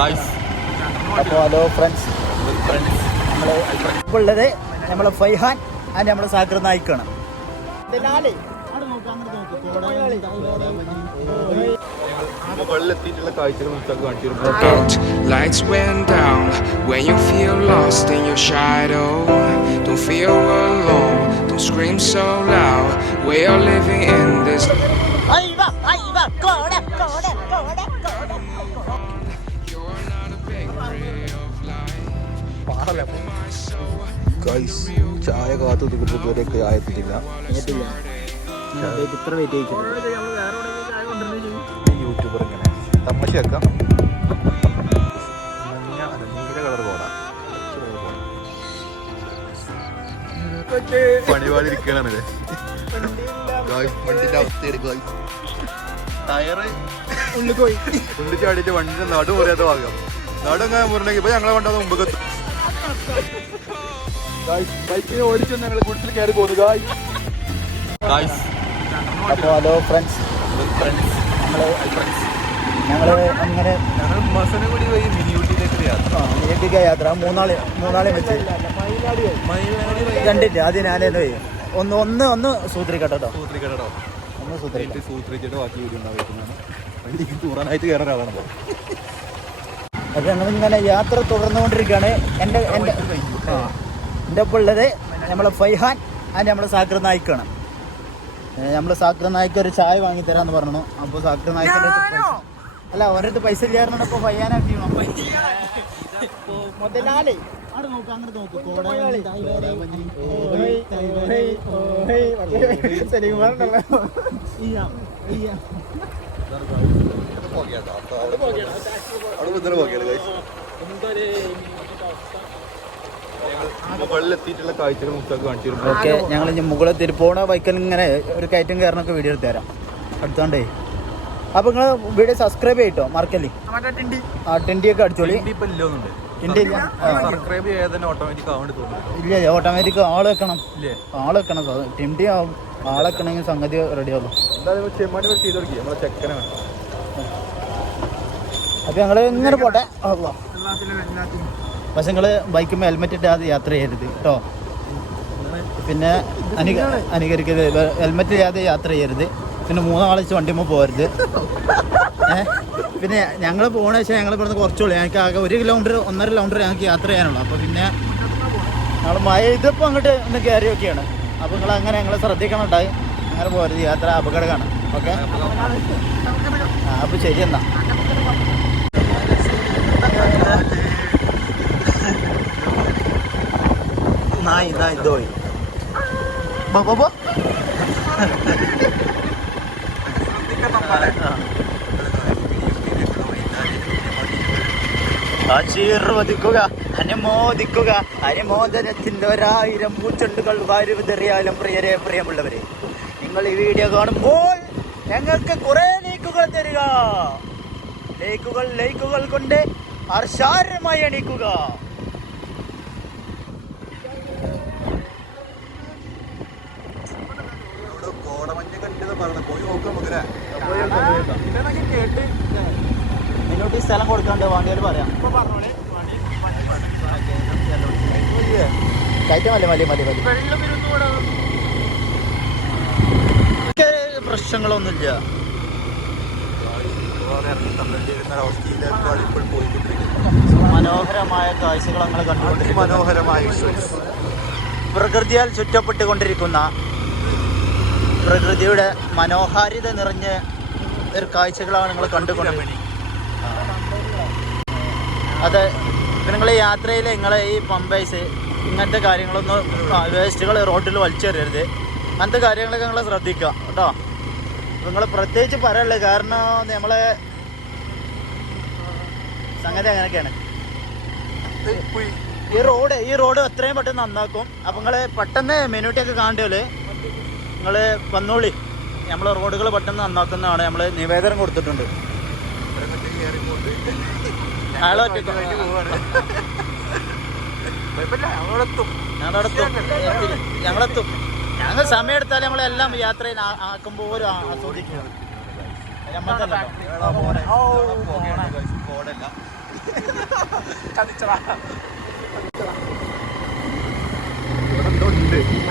അപ്പോൾ hello friends നമ്മൾ ഇപ്പോൾ ഉള്ളത് നമ്മൾ ഫൈഹാൻ ആൻഡ് നമ്മൾ Sagar നായിക്കാണ് out. Lights went down when you feel lost in your shadow. Don't feel alone, don't scream so loud. We are living in this. ചായ കാത്തു ഇതുവരെയൊക്കെ ആയിട്ടില്ല. ഇത്ര വെയിറ്റ് യൂട്യൂബർ ഇങ്ങനെ. തമാശയാക്കാം മഞ്ഞ അല്ല, നീല കളർ പോടാ പണിപാടി ഇരിക്കണേ വണ്ടിന്റെ അവസ്ഥയാണ് ഗായ്സ്. ടയറ് ഉള്ളിൽ പോയി. ഉള്ളിൽ ചാടിയിട്ട് വണ്ടിന്റെ നടു പറയാത്ത ഭാഗം നടു അങ്ങനെ മുറിഞ്ഞെങ്കിൽ ഇപ്പൊ ഞങ്ങളെ കൊണ്ടത് മുമ്പ് ബൈക്കിനെ ഓടിച്ചു ഞങ്ങൾ കുടിച്ചിൽ കയറി പോകുന്നു ഗായ് അപ്പോൾ ഹലോ ഫ്രണ്ട്സ് ഞങ്ങൾ അങ്ങനെ മസനഗുടി വഴി മിനി ഊട്ടിയിലേക്ക് യാത്ര. മൂന്നാളെ മൂന്നാളെ വെച്ച് കണ്ടിട്ട് ആദ്യം ഞാനേനോ ഒന്ന് ഒന്ന് ഒന്ന് സൂത്രിക്കട്ടോ സൂത്രിക്കട്ടോ ഒന്ന് സൂത്രിക്ക സൂത്രിച്ചിട്ട് ബാക്കി വീഡിയോ ഉണ്ടാവുന്നതാണ് വണ്ടിക്ക് തൂറാനായിട്ട് കയറാൻ ഒരാളാണ് അപ്പോൾ ഞങ്ങളിങ്ങനെ യാത്ര തുടർന്നുകൊണ്ടിരിക്കുകയാണ്. എന്റെ എന്റെ എന്റെ ഒപ്പം ഉള്ളത് നമ്മളെ ഫൈഹാൻ ആൻഡ് നമ്മളെ സാക്ര നായിക്കാണ് നമ്മളെ സാക്ര നായിക്ക് ഒരു ചായ വാങ്ങി തരാന്ന് പറഞ്ഞു അപ്പോൾ സാക്ര നായിക്കിന്റെ അല്ല ഒരിടത്ത് പൈസ ഇല്ലായിരുന്നു ഇപ്പോൾ ഫയ്യാനാക്കി മുതലാളി അവിടെ നോക്ക് അങ്ങോട്ട് നോക്ക് കോടമഞ്ഞ്, മുകളിലെത്തിയിട്ടുള്ള കാഴ്ചകൾ കാണിച്ചു ഓക്കെ ഞങ്ങൾ ഇനി മുകളിൽ തിരുപ്പോണ ബൈക്കിൽ ഇങ്ങനെ ഒരു കയറ്റം കയറണൊക്കെ വീഡിയോ എടുത്ത് തരാം അടുത്തോണ്ടേ. അപ്പൊ നിങ്ങൾ വീഡിയോ സബ്സ്ക്രൈബ് ചെയ്യട്ടോ മറക്കല്ലേ? ആ ടെൻഡി ഒക്കെ അടിച്ചോളി ഇല്ല? സബ്സ്ക്രൈബ് ചെയ്യാതെ തന്നെ ഓട്ടോമാറ്റിക് തോന്നുന്നു ഇല്ല ഓട്ടോമാറ്റിക് ആൾ വെക്കണം. ഇല്ലേ? ആൾ വെക്കണം. ടെൻഡി ആവും. ആൾ വെക്കണമെങ്കിൽ സംഗതി റെഡി ആവും അപ്പൊ ഞങ്ങൾ ഇങ്ങനെ പോട്ടെ. പക്ഷെ നിങ്ങൾ ബൈക്കുമ്പോൾ ഹെൽമെറ്റ് ഇട്ടാതെ യാത്ര ചെയ്യരുത് കേട്ടോ പിന്നെ അനു അനുകരിക്കരുത്. ഹെൽമെറ്റ് ഇല്ലാതെ യാത്ര ചെയ്യരുത്. പിന്നെ മൂന്നാളിച്ച് വണ്ടിമ്മ പോകരുത്. പിന്നെ ഞങ്ങൾ പോകണ വെച്ചാൽ ഞങ്ങൾ ഇവിടുന്ന് കുറച്ചുള്ളൂ ഞങ്ങൾക്ക് ആകെ ഒരു കിലോമീറ്റർ ഒന്നര കിലോമീറ്റർ ഞങ്ങൾക്ക് യാത്ര ചെയ്യാനുള്ളൂ. അപ്പോൾ പിന്നെ ഞങ്ങൾ മഴ ഇതിപ്പോൾ അങ്ങോട്ട് ഒന്ന് കയറി ഒക്കെയാണ് അപ്പോൾ നിങ്ങൾ അങ്ങനെ ഞങ്ങൾ ശ്രദ്ധിക്കണം ഉണ്ടായി അങ്ങനെ പോകരുത്. യാത്ര അപകടമാണ്. ഓക്കെ? അപ്പോൾ ശരി എന്നാ. Doi Bă, bă, bă! ബോ ആശീർവദിക്കുക അനുമോദിക്കുക അനുമോദനത്തിന്റെ ഒരായിരം പൂച്ചെണ്ടുകൾ വാരുവിതെറിയാലും പ്രിയരെ പ്രിയമുള്ളവരെ നിങ്ങൾ ഈ വീഡിയോ കാണുമ്പോൾ ഞങ്ങൾക്ക് കുറെ ലൈക്കുകൾ തരിക. ലൈക്കുകൾ ലൈക്കുകൾ കൊണ്ട് അർഷാരമായി എണീക്കുക മുന്നോട്ട് ഈ സ്ഥലം കൊടുക്കാണ്ട് വേണ്ടിയാൽ പറയാം. കയറ്റമല്ലേ മതി മതി മതി എനിക്ക് പ്രശ്നങ്ങളൊന്നുമില്ല. മനോഹരമായ കാഴ്ചകൾ നമ്മൾ കണ്ടുകൊണ്ടിരിക്കുന്നു. മനോഹരമായ പ്രകൃതിയാൽ ചുറ്റപ്പെട്ടുകൊണ്ടിരിക്കുന്ന പ്രകൃതിയുടെ മനോഹാരിത നിറഞ്ഞ ഒരു കാഴ്ചകളാണ് നിങ്ങൾ കണ്ടുകൊണ്ടിരിക്കുന്നത് അതെ നിങ്ങൾ യാത്രയിൽ നിങ്ങളെ ഈ പമ്പേഴ്സ് ഇങ്ങനത്തെ കാര്യങ്ങളൊന്നും വേസ്റ്റുകൾ റോഡിൽ വലിച്ചെറിയരുത്. അങ്ങനത്തെ കാര്യങ്ങളൊക്കെ നിങ്ങൾ ശ്രദ്ധിക്കുക കേട്ടോ. നിങ്ങൾ പ്രത്യേകിച്ച് പറയല്ലേ കാരണം നമ്മളെ സംഗതി അങ്ങനെയൊക്കെയാണ്. ഈ റോഡ് ഈ റോഡ് എത്രയും പെട്ടെന്ന് നന്നാക്കും. അപ്പം നിങ്ങൾ പെട്ടെന്ന് മെനൂട്ടിയൊക്കെ കാണേണ്ടല്ലേ നിങ്ങൾ വന്നോളി. നമ്മൾ റോഡുകൾ പെട്ടെന്ന് നന്നാക്കുന്നതാണ് നമ്മൾ നിവേദനം കൊടുത്തിട്ടുണ്ട്. ഞങ്ങളെത്തും ഞങ്ങളെത്തും ഞങ്ങൾ സമയം എടുത്താൽ നമ്മളെല്ലാം യാത്ര ആക്കുമ്പോൾ ആസ്വദിക്കുകയാണ്.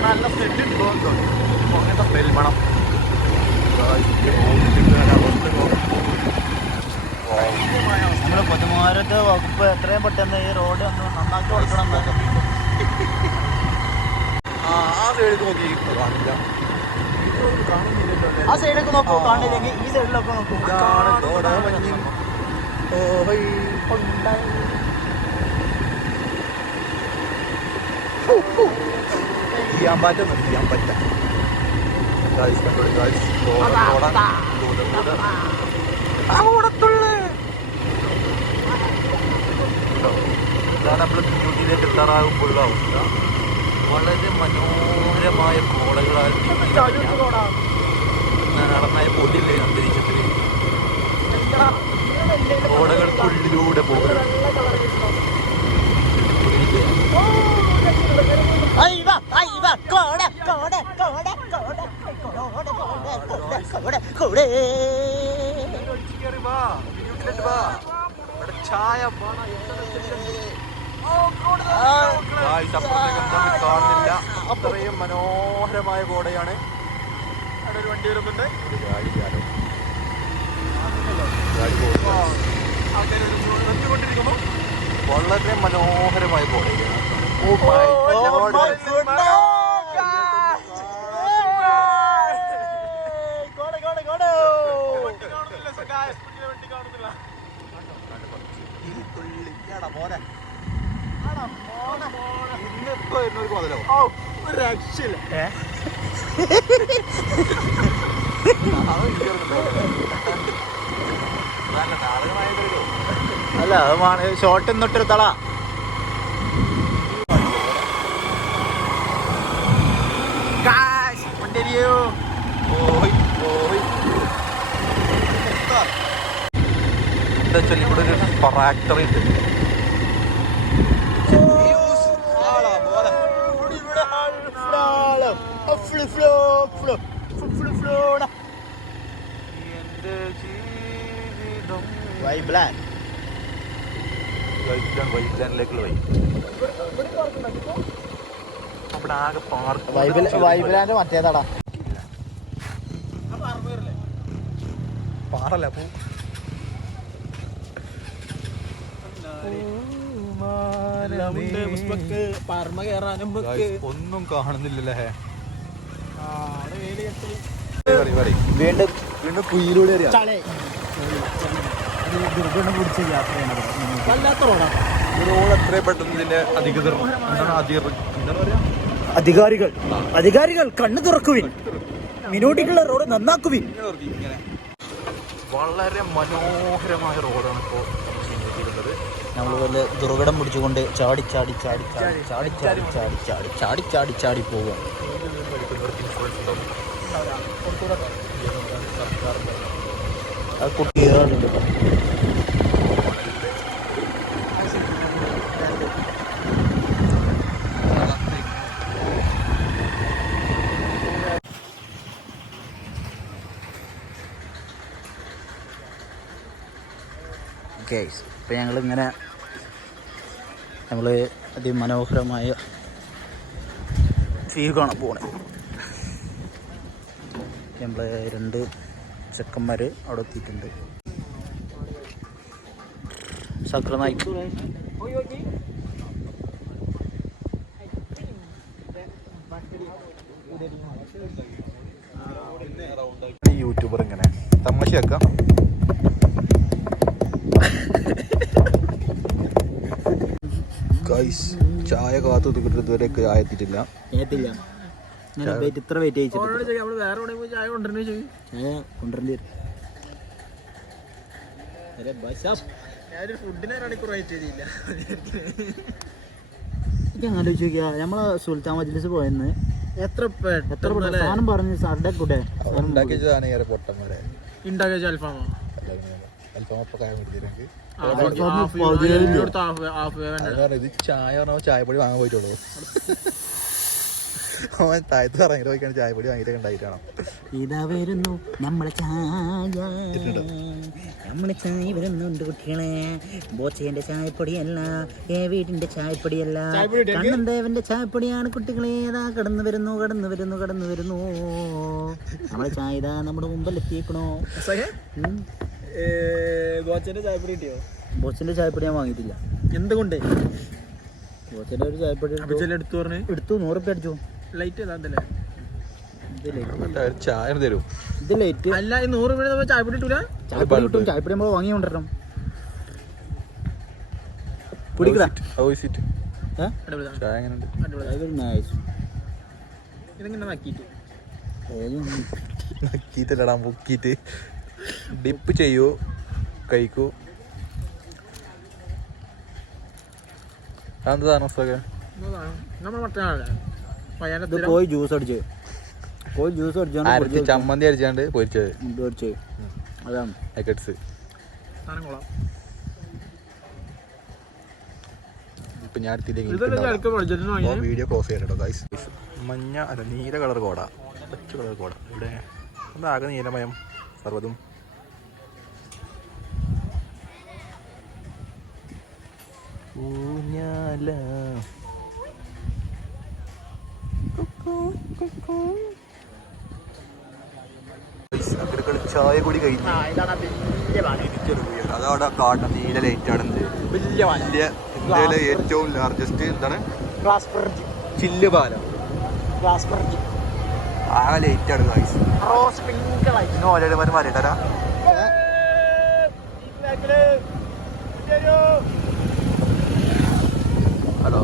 നല്ല സെറ്റ് ഉണ്ടോ. അങ്ങനത്തെ സ്മെൽ മണം നമ്മുടെ പൊതുമോരത്തെ വകുപ്പ് എത്രയും പെട്ടെന്ന് ഈ റോഡ് ഒന്ന് നന്നാക്കി കൊടുക്കണം എന്നൊക്കെ ആ ആ സൈഡിൽ നോക്കി. കാണില്ല. ആ സൈഡൊക്കെ നോക്കൂ കാണില്ലെങ്കിൽ ഈ സൈഡിലൊക്കെ നോക്കൂ. ചെയ്യാൻ പറ്റുന്നു ചെയ്യാൻ പറ്റാം ഗായ്സ് കണ്ടോളി ഗായ്സ് നമ്മൾ തിരുതിയിലേക്ക് എത്താറാകും പുള്ളാവും വളരെ മനോഹരമായ കോളകളായിരുന്നു നടന്നായ പൊട്ടില്ലേ അന്തരീക്ഷത്തിൽ കോടകൾക്കുള്ളിലൂടെ പോകുന്നത് ചായ കാണുന്നില്ല. അത്രയും മനോഹരമായ കോടയാണ് അവിടെ ഒരു വണ്ടി വരുന്നുണ്ട്. ഗാഡി ഗാഡി വളരെ മനോഹരമായ കോടയാണ് ഓ മൈ ഇന്നിപ്പോ അല്ല അത് ഷോട്ട് നിന്നിട്ടൊരു തള ചൊല്ലിക്കൂടെ ഒരു ഫറാക്ടറി ഉണ്ട് വൈബ്ലാൻഡ് ആകെ പാർക്ക് മറ്റേതാടാ. പാറല്ല പൂ ഒന്നും കാണുന്നില്ലല്ലേ? വീണ്ടും വീണ്ടും കുയിലൂടെ അറിയാം ദുർഗുണം പിടിച്ച യാത്രയാണ് വല്ലാത്ത റോഡാണ് റോഡ് എത്രയും പെട്ടെന്ന് ഇതിന്റെ അധികൃതർ എന്താണ് അധികൃതർ എന്താണ് പറയാ? അധികാരികൾ. അധികാരികൾ കണ്ണു തുറക്കുവിൻ. മിനോട്ടിക്കുള്ള റോഡ് നന്നാക്കുവിൻ. വളരെ മനോഹരമായ റോഡാണ് ഇപ്പോൾ നമ്മൾ വല്ല ദുർഘടം പിടിച്ചുകൊണ്ട് ചാടി ചാടി ചാടി ചാടി ചാടി ചാടി ചാടി ചാടി. ചാടി ചാടി ചാടി പോവുക പഠിക്കുന്നവർക്ക് ഇൻഫ്ലുവൻസ് ഉണ്ടാവും ഗൈസ് ഇപ്പം ഞങ്ങളിങ്ങനെ നമ്മൾ അതിമനോഹരമായ വ്യൂ കാണാൻ പോണേ നമ്മൾ രണ്ട് ചെക്കന്മാർ അവിടെ എത്തിയിട്ടുണ്ട്. സക്ര നായിക്ക്. യൂട്യൂബർ ഇങ്ങനെ. തമാശയാക്കാം ഗൈസ് ചായ കാത്തു നിൽക്കുന്നത് ഇതുവരെ ചായ എത്തിയിട്ടില്ല. വെയിറ്റ് ഇത്ര വെയിറ്റ് സുൽത്താൻ മജ്ലിസ് പോയെന്ന് എത്ര എത്ര സാധനം പറഞ്ഞു സാറിന്റെ കൂടെ ചായ പറഞ്ഞ ചായപ്പൊടി വാങ്ങാൻ പോയിട്ടുള്ളൂ അവൻ താഴത്ത് ഇറങ്ങി പോയിക്കാണ് ചായപ്പൊടി വാങ്ങിയിട്ട് ഉണ്ടായിട്ടാണോ ഇതാ വരുന്നു നമ്മളെ ചായ? നമ്മളെ ചായ വരുന്നുണ്ട് കുട്ടികളെ. ബോച്ചയുടെ ചായപ്പൊടിയല്ല ഏ വീടിന്റെ ചായപ്പൊടിയല്ല? കണ്ണൻ ദേവന്റെ ചായപ്പൊടിയാണ് കുട്ടികളെ. ഏതാ കടന്നു വരുന്നു കടന്നു വരുന്നു കടന്നു വരുന്നു. നമ്മളെ ചായ ഇതാ നമ്മുടെ മുമ്പിൽ എത്തിയേക്കണോ. ബോച്ചന്റെ ചായപ്പൊടി കിട്ടിയോ? ബോച്ചന്റെ ചായപ്പൊടി ഞാൻ വാങ്ങിയിട്ടില്ല. എന്തുകൊണ്ട്? ബോച്ചന്റെ ഒരു ചായപ്പൊടി എടുത്തു. പറഞ്ഞു എടുത്തു നൂറുപ്യ എടുത്തു നൂറ് അടിച്ചു. ലൈറ്റ് ചായ തരും ഇത് ലൈറ്റ് അല്ല ഈ നൂറ് രൂപ നമ്മൾ ചായപ്പൊടി കിട്ടൂല ചായപ്പൊടി കിട്ടും ചായപ്പൊടി നമ്മൾ വാങ്ങി കൊണ്ടുവരണം. ഡിപ്പ് ചെയ്യൂ കഴിക്കൂ. അതെന്താ? നമ്മൾ മട്ടനാണല്ലേ ഇത് ജ്യൂസ് അടിച്ച്. പോയി ജ്യൂസ് അടിച്ചാണ് ചമ്മന്തി അടിച്ചാണ്ട് പൊരിച്ചത്. അതാണ്. ഇപ്പൊ ഞാൻ വീഡിയോ ക്ലോസ് ചെയ്യാം ഗൈസ് മഞ്ഞ അല്ല നീല കളർ കോട. പച്ച കളർ കോട. ഇവിടെ ആകെ നീലമയം സർവതും. ഊഞ്ഞാല. ചായ കൂടി കഴിഞ്ഞു. അതവിടെ കാട്ട നീല ലൈറ്റ് ആണ് വലിയ വലിയ ഇന്ത്യയിലെ ഏറ്റവും ലാർജസ്റ്റ് എന്താണ്? ചില്ല് പാലം. ആ ലൈറ്റ് ആണ് ഗൈസ് റോസ് പിങ്ക് ലൈറ്റ് ഇന്ന് ഓരോ മരം മാറിയിട്ടാ ഹലോ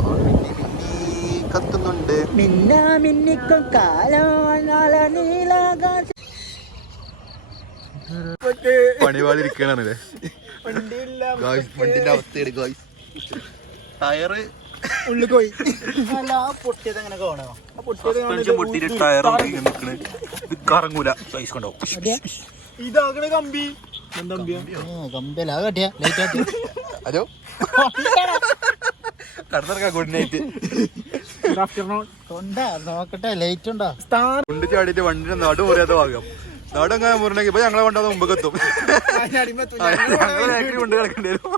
കത്തുന്നുണ്ട്. മിന്ന മിന്നിക്കും കാലം നീലാകാശ പണിപാടി ഇരിക്കണല്ലേ ഗായ്സ് വണ്ടിന്റെ അവസ്ഥയാണ് ഗായ്സ് ടയറ് ഉള്ളിൽ പോയി. അല്ല ആ പൊട്ടിയത് എങ്ങനെ കാണോ? സസ്പെൻഷൻ പൊട്ടിയിട്ട് ടയർ നിൽക്കണ്. ഇത് കറങ്ങൂല. സൈസ് കണ്ടോ? ഇതാകണ കമ്പി. കട്ടിയ. Light hello? കടന്നിറക്കാം good night good afternoon നോക്കട്ടെ ലൈറ്റ് ഉണ്ടോ? സ്റ്റാർ കൊണ്ട് ചാടിയിട്ട് വണ്ടിന്റെ നടു മുറിയാത്ത ഭാഗം നടങ്ങനെ മുറിനെങ്കിൽ ഇപ്പൊ ഞങ്ങളെ കൊണ്ടാ മുമ്പ് എത്തും ബാക്കിൽ കൊണ്ട് കിടക്കേണ്ടി വരും.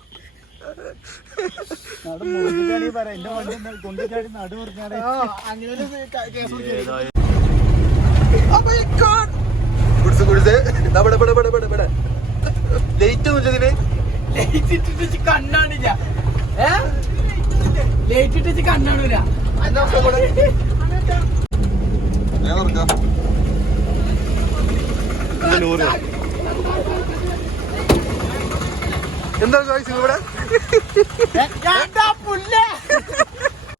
മുറിഞ്ഞാടി കുടിച്ച് കുടിച്ച്. ഇതാ ഇവിടെ ഇവിടെ ഇവിടെ ഇവിടെ ലേറ്റ് ഒന്നും ലൈറ്റ് ഇട്ടിട്ട് കണ്ണാണില്ല. ഏ? ലൈറ്റ് ഇട്ടിട്ട് കണ്ണാണില്ല. എന്താ കാഴ്ച ഇവിടെ?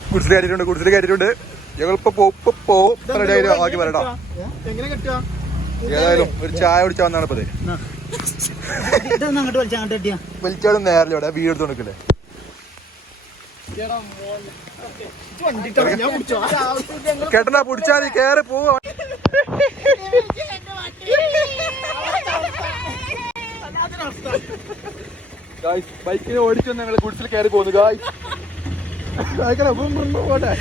കുടിച്ചിൽ കയറ്റിട്ടുണ്ട് കുടിച്ചിൽ കയറ്റിട്ടുണ്ട് ഞങ്ങൾ ഇപ്പൊ പോ- ആക്കി കിട്ടുക ഏതായാലും ഒരു ചായ കുടിച്ചാ വന്നാണ് ഇപ്പൊ വലിച്ചാടും നേരില്ല ഇവിടെ? വീട് എടുത്ത് കേട്ടാ പിടിച്ചാ നീ കേറി പോവാ. ബൈക്കിനെ ഓടിച്ചു ഞങ്ങൾ കുടിച്ചിൽ കയറി പോന്നു ഗായ് പോട്ടെ.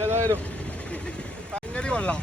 ഏതായാലും സംഗതി കൊള്ളാം